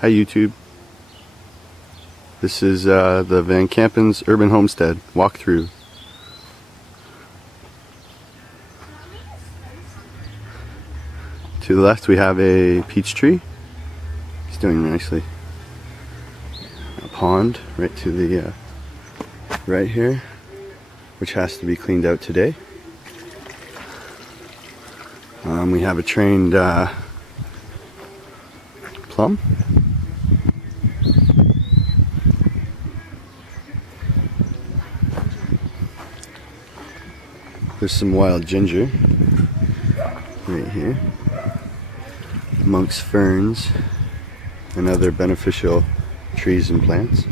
Hi YouTube. This is the Van Campen's Urban Homestead walkthrough. To the left we have a peach tree. It's doing nicely. A pond right to the right here, which has to be cleaned out today. We have a trained plum. There's some wild ginger right here, amongst ferns and other beneficial trees and plants.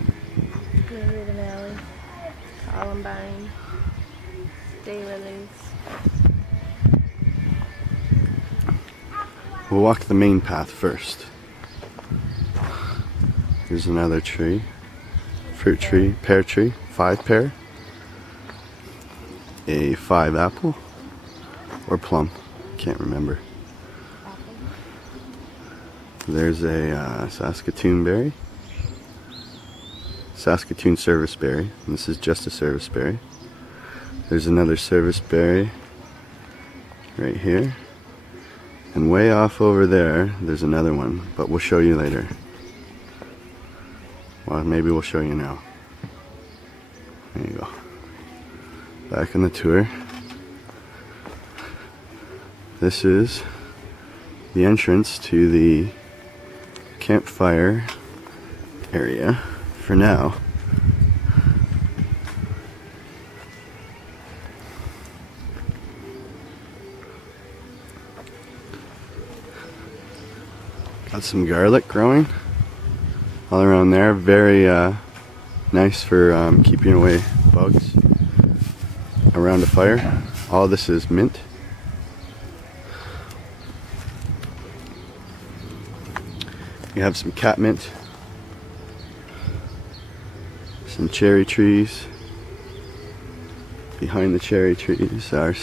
Valley, columbine, daylilies. We'll walk the main path first. Here's another tree, fruit tree, pear tree, 5 pear, a 5 apple, or plum, can't remember. There's a Saskatoon berry, Saskatoon service berry, and this is just a service berry. There's another service berry right here, and way off over there there's another one, but we'll show you later. Well, maybe we'll show you now. There you go. Back on the tour. This is the entrance to the campfire area for now. Got some garlic growing all around there. Very nice for keeping away bugs around a fire. All this is mint. We have some catmint, some cherry trees. Behind the cherry trees are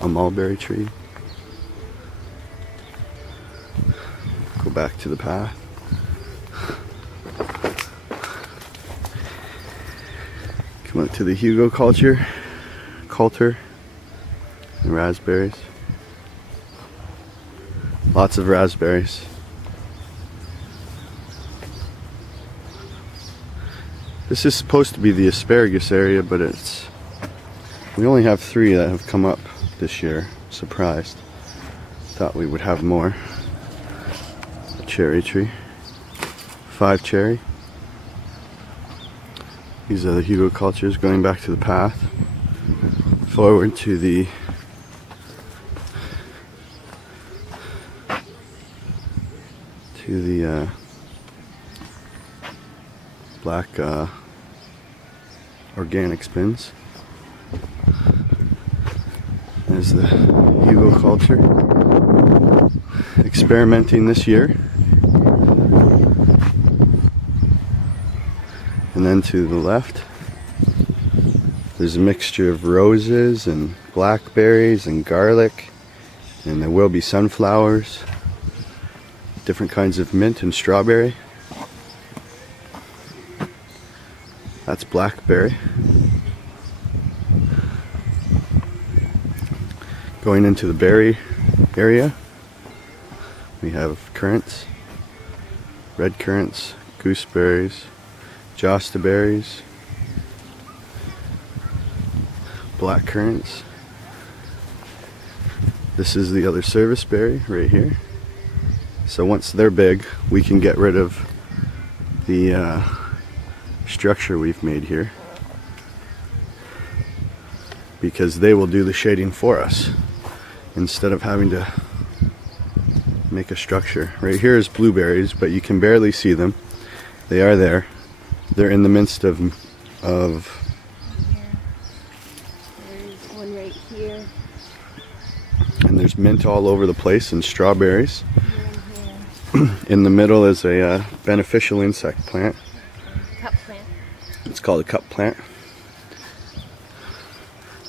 a mulberry tree. Go back to the path. Come out to the Hugo coulter and raspberries. Lots of raspberries. This is supposed to be the asparagus area, but we only have 3 that have come up this year. Surprised. Thought we would have more. A cherry tree. 5 cherry. These are the Hugo cultures going back to the path. Forward to the black organic spins. There's the Hugo culture. Experimenting this year. And then to the left, there's a mixture of roses and blackberries and garlic, and there will be sunflowers, different kinds of mint and strawberry. That's blackberry. Going into the berry area, we have currants, red currants, gooseberries, josta berries, black currants. This is the other service berry right here. So once they're big, we can get rid of the structure we've made here, because they will do the shading for us instead of having to make a structure. Right here is blueberries, but you can barely see them. They are there. They're in the midst of There's one right here. And there's mint all over the place, and strawberries. In the middle is a beneficial insect plant. Cup plant. It's called a cup plant.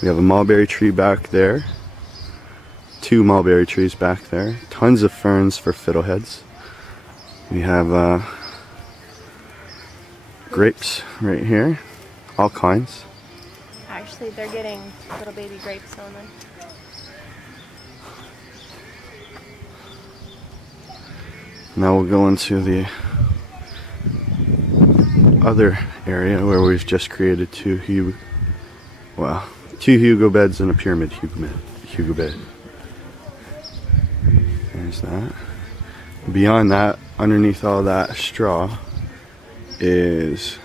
We have a mulberry tree back there. 2 mulberry trees back there. Tons of ferns for fiddleheads. We have grapes right here, all kinds. Actually, they're getting little baby grapes on them. Now we'll go into the other area where we've just created two Hugo beds and a pyramid Hugo bed. There's that. Beyond that, underneath all that straw is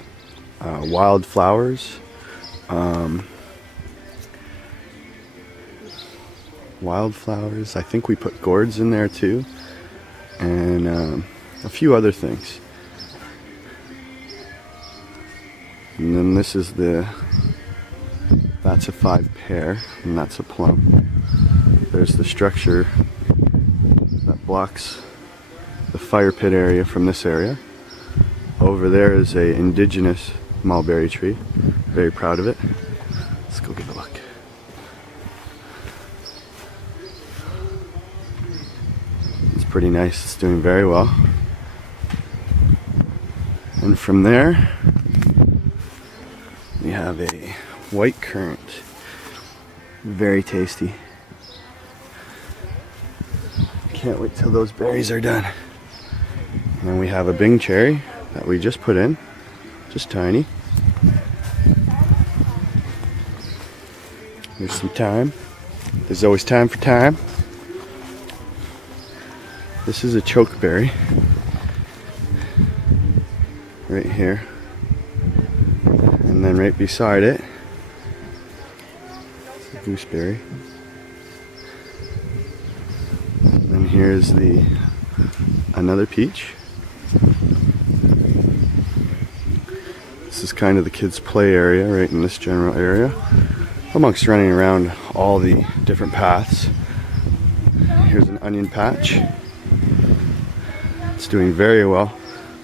wildflowers. Wildflowers. I think we put gourds in there too, and a few other things. And then this is that's a 5 pear, and that's a plum. There's the structure that blocks the fire pit area from this area. Over there is a indigenous mulberry tree. Very proud of it. Let's go give a look. It's pretty nice. It's doing very well. And from there, we have a white currant. Very tasty. Can't wait till those berries are done. And then we have a Bing cherry that we just put in, just tiny. There's some thyme. There's always time for thyme. This is a chokeberry right here, and then right beside it, a gooseberry. And here's another peach. This is kind of the kids' play area right in this general area, amongst running around all the different paths. Here's an onion patch. It's doing very well.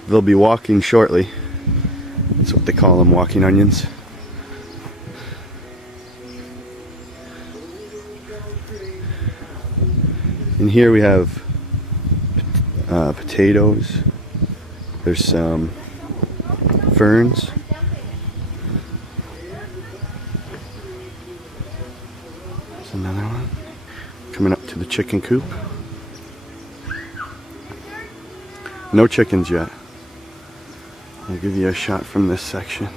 They'll be walking shortly. That's what they call them, walking onions. And here we have potatoes. There's some ferns. There's another one. Coming up to the chicken coop. No chickens yet. I'll give you a shot from this section.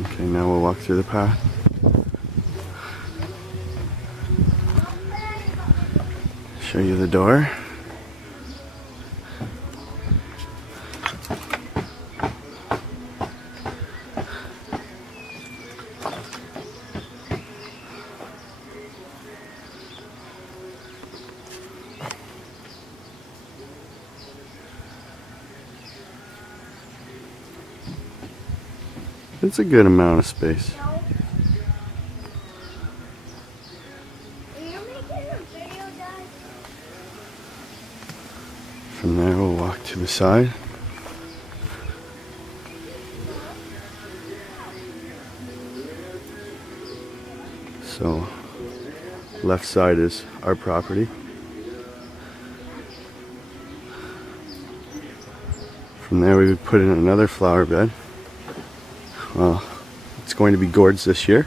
Okay, now we'll walk through the path. Show you the door. It's a good amount of space. From there we'll walk to the side. So left side is our property. From there we would put in another flower bed. Well, it's going to be gourds this year.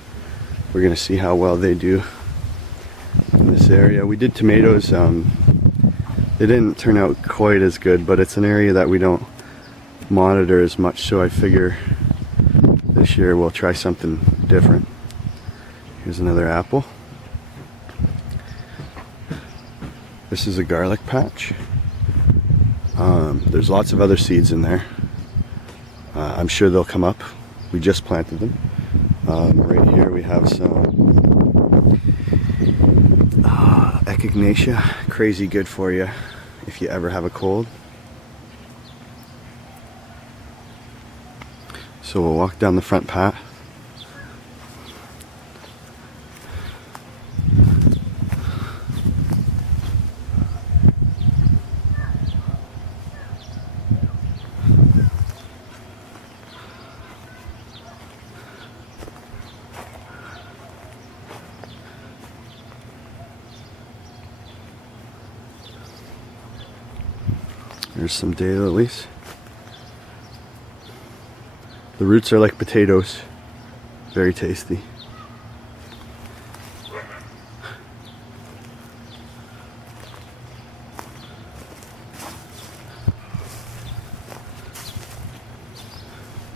We're going to see how well they do in this area. We did tomatoes. They didn't turn out quite as good, but it's an area that we don't monitor as much, so I figure this year we'll try something different. Here's another apple. This is a garlic patch. There's lots of other seeds in there. I'm sure they'll come up. We just planted them. Right here we have some echinacea. Crazy good for you if you ever have a cold. So we'll walk down the front path. There's some daylilies. The roots are like potatoes. Very tasty.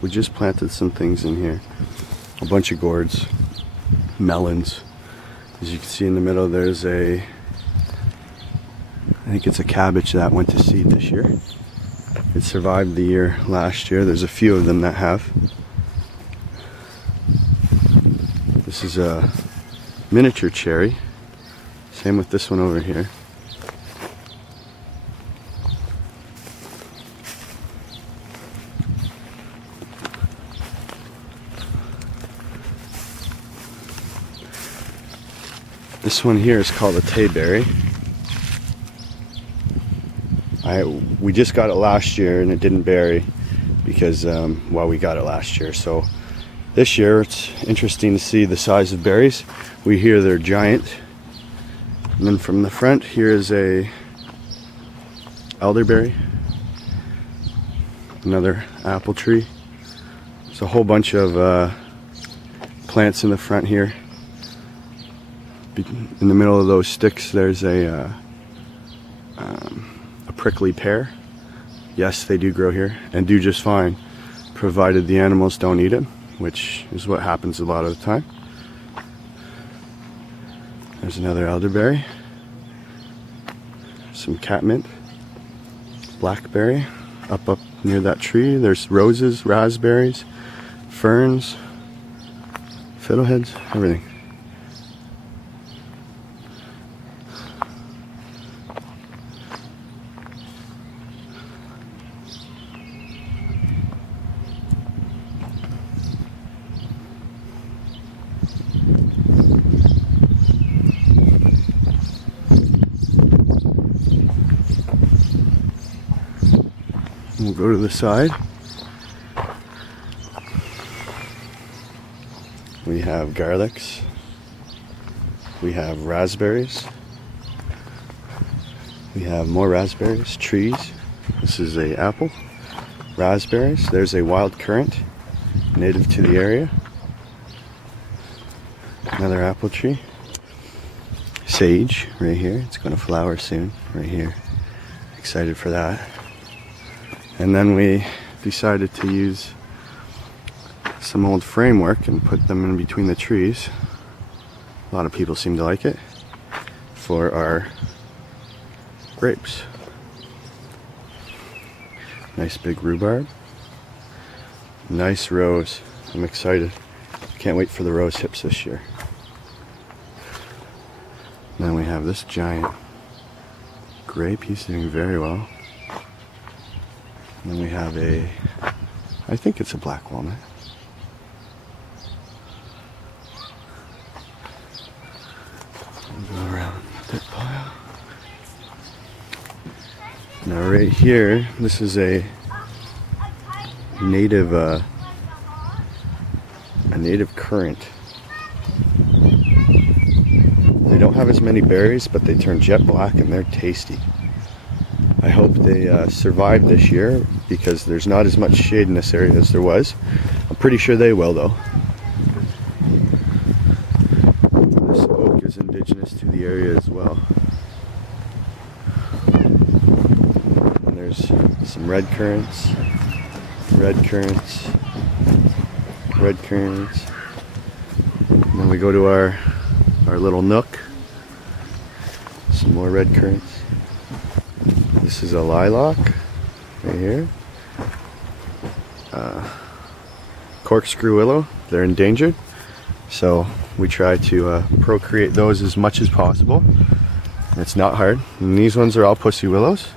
We just planted some things in here. A bunch of gourds, melons. As you can see in the middle, there's I think it's a cabbage that went to seed this year. It survived the year last year. There's a few of them that have. This is a miniature cherry. Same with this one over here. This one here is called a tayberry. We just got it last year and it didn't berry because, well, we got it last year. So this year it's interesting to see the size of berries. We hear they're giant. And then from the front here is a elderberry, another apple tree. There's a whole bunch of plants in the front here. In the middle of those sticks there's a prickly pear. Yes, they do grow here and do just fine, provided the animals don't eat it, which is what happens a lot of the time. There's another elderberry, some catmint, blackberry up near that tree. There's roses, raspberries, ferns, fiddleheads, everything. We'll go to the side. We have garlics. We have raspberries. We have more raspberries, trees. This is a apple. Raspberries. There's a wild currant, native to the area. Another apple tree. Sage right here. It's going to flower soon, right here. Excited for that. And then we decided to use some old framework and put them in between the trees. A lot of people seem to like it for our grapes. Nice big rhubarb. Nice rose. I'm excited. Can't wait for the rose hips this year. And then we have this giant grape. He's doing very well. And then we have I think it's a black walnut. Go around that pile. Now right here, this is a native currant. They don't have as many berries, but they turn jet black and they're tasty. I hope they survive this year because there's not as much shade in this area as there was. I'm pretty sure they will though. This oak is indigenous to the area as well. And there's some red currants, red currants, red currants. And then we go to our little nook. Some more red currants. This is a lilac right here. Corkscrew willow. They're endangered, so we try to procreate those as much as possible. It's not hard. And these ones are all pussy willows.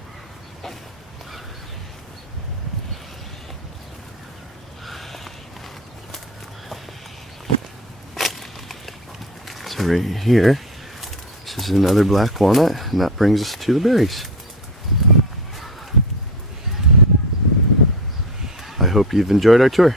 So right here, this is another black walnut, and that brings us to the berries. I hope you've enjoyed our tour.